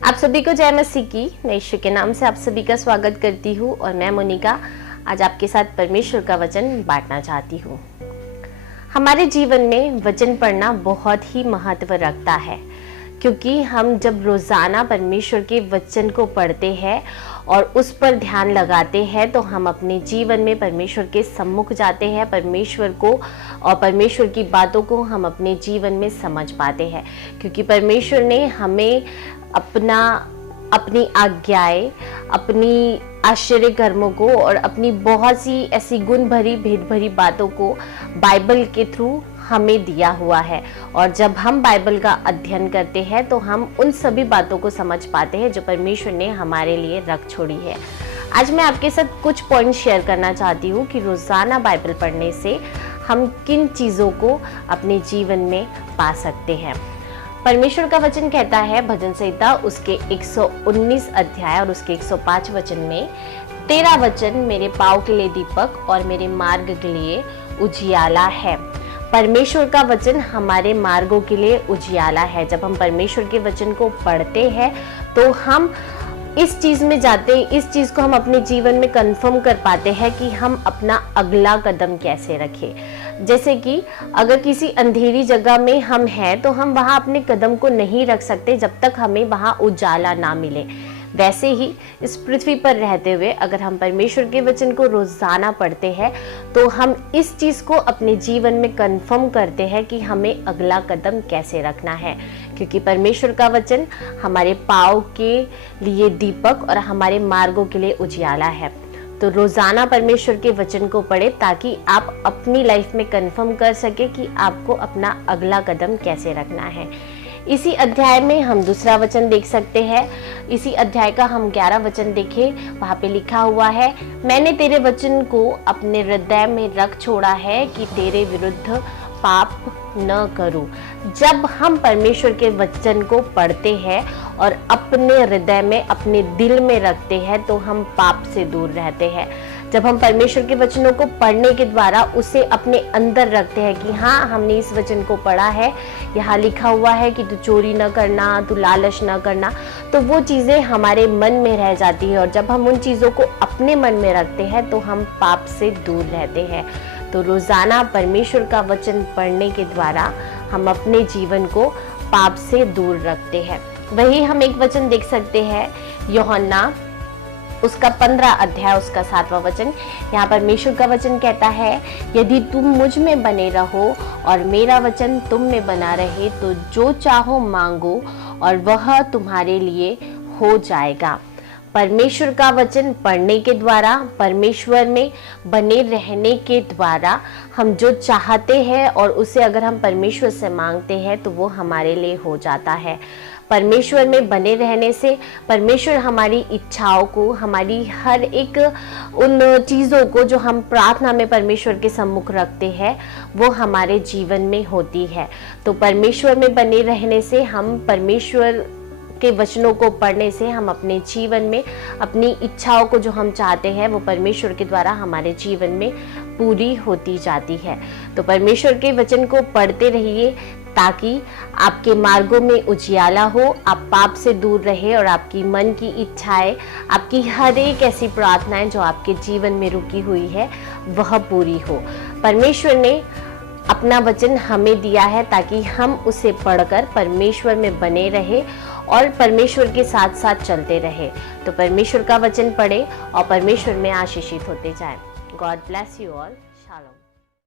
आप सभी को जय मसीह की। मैं ईश्वर के नाम से आप सभी का स्वागत करती हूँ और मैं मोनिका आज आपके साथ परमेश्वर का वचन बांटना चाहती हूँ। हमारे जीवन में वचन पढ़ना बहुत ही महत्व रखता है, क्योंकि हम जब रोज़ाना परमेश्वर के वचन को पढ़ते हैं और उस पर ध्यान लगाते हैं तो हम अपने जीवन में परमेश्वर के सम्मुख जाते हैं। परमेश्वर को और परमेश्वर की बातों को हम अपने जीवन में समझ पाते हैं, क्योंकि परमेश्वर ने हमें अपनी आज्ञाएं, अपनी आश्चर्य कर्मों को और अपनी बहुत सी ऐसी गुण भरी भेद भरी बातों को बाइबल के थ्रू हमें दिया हुआ है। और जब हम बाइबल का अध्ययन करते हैं तो हम उन सभी बातों को समझ पाते हैं जो परमेश्वर ने हमारे लिए रख छोड़ी है। आज मैं आपके साथ कुछ पॉइंट शेयर करना चाहती हूँ कि रोज़ाना बाइबल पढ़ने से हम किन चीज़ों को अपने जीवन में पा सकते हैं। परमेश्वर का वचन कहता है भजन संहिता उसके 119 अध्याय और उसके 105 वचन में, तेरा वचन मेरे पाँव के लिए दीपक और मेरे मार्ग के लिए उजियाला है। परमेश्वर का वचन हमारे मार्गों के लिए उजियाला है। जब हम परमेश्वर के वचन को पढ़ते हैं तो हम इस चीज़ में जाते हैं, इस चीज़ को हम अपने जीवन में कंफर्म कर पाते हैं कि हम अपना अगला कदम कैसे रखें। जैसे कि अगर किसी अंधेरी जगह में हम हैं तो हम वहाँ अपने कदम को नहीं रख सकते जब तक हमें वहाँ उजाला ना मिले। वैसे ही इस पृथ्वी पर रहते हुए अगर हम परमेश्वर के वचन को रोज़ाना पढ़ते हैं तो हम इस चीज़ को अपने जीवन में कंफर्म करते हैं कि हमें अगला कदम कैसे रखना है, क्योंकि परमेश्वर का वचन हमारे पाँव के लिए दीपक और हमारे मार्गों के लिए उजियाला है। तो रोज़ाना परमेश्वर के वचन को पढ़े ताकि आप अपनी लाइफ में कंफर्म कर सके कि आपको अपना अगला कदम कैसे रखना है। इसी अध्याय में हम दूसरा वचन देख सकते हैं। इसी अध्याय का हम 11 वचन देखें, वहाँ पे लिखा हुआ है, मैंने तेरे वचन को अपने हृदय में रख छोड़ा है कि तेरे विरुद्ध पाप न करूं। जब हम परमेश्वर के वचन को पढ़ते हैं और अपने हृदय में, अपने दिल में रखते हैं तो हम पाप से दूर रहते हैं। जब हम परमेश्वर के वचनों को पढ़ने के द्वारा उसे अपने अंदर रखते हैं कि हाँ, हमने इस वचन को पढ़ा है, यहाँ लिखा हुआ है कि तू चोरी न करना, तू लालच न करना, तो वो चीज़ें हमारे मन में रह जाती है। और जब हम उन चीज़ों को अपने मन में रखते हैं तो हम पाप से दूर रहते हैं। तो रोज़ाना परमेश्वर का वचन पढ़ने के द्वारा हम अपने जीवन को पाप से दूर रखते हैं। वही हम एक वचन देख सकते हैं, यूहन्ना उसका 15 अध्याय उसका 7वां वचन। यहाँ परमेश्वर का वचन कहता है, यदि तुम मुझ में बने रहो और मेरा वचन तुम में बना रहे तो जो चाहो मांगो और वह तुम्हारे लिए हो जाएगा। परमेश्वर का वचन पढ़ने के द्वारा, परमेश्वर में बने रहने के द्वारा हम जो चाहते हैं और उसे अगर हम परमेश्वर से मांगते हैं तो वो हमारे लिए हो जाता है। परमेश्वर में बने रहने से परमेश्वर हमारी इच्छाओं को, हमारी हर एक उन चीज़ों को जो हम प्रार्थना में परमेश्वर के सम्मुख रखते हैं वो हमारे जीवन में होती है। तो परमेश्वर में बने रहने से, हम परमेश्वर के वचनों को पढ़ने से हम अपने जीवन में अपनी इच्छाओं को जो हम चाहते हैं वो परमेश्वर के द्वारा हमारे जीवन में पूरी होती जाती है। तो परमेश्वर के वचन को पढ़ते रहिए ताकि आपके मार्गों में उजियाला हो, आप पाप से दूर रहे और आपकी मन की इच्छाएं, आपकी हर एक ऐसी प्रार्थनाएं जो आपके जीवन में रुकी हुई है वह पूरी हो। परमेश्वर ने अपना वचन हमें दिया है ताकि हम उसे पढ़कर परमेश्वर में बने रहे और परमेश्वर के साथ साथ चलते रहे। तो परमेश्वर का वचन पढ़े और परमेश्वर में आशीषित होते जाएं। God bless you all. Shalom.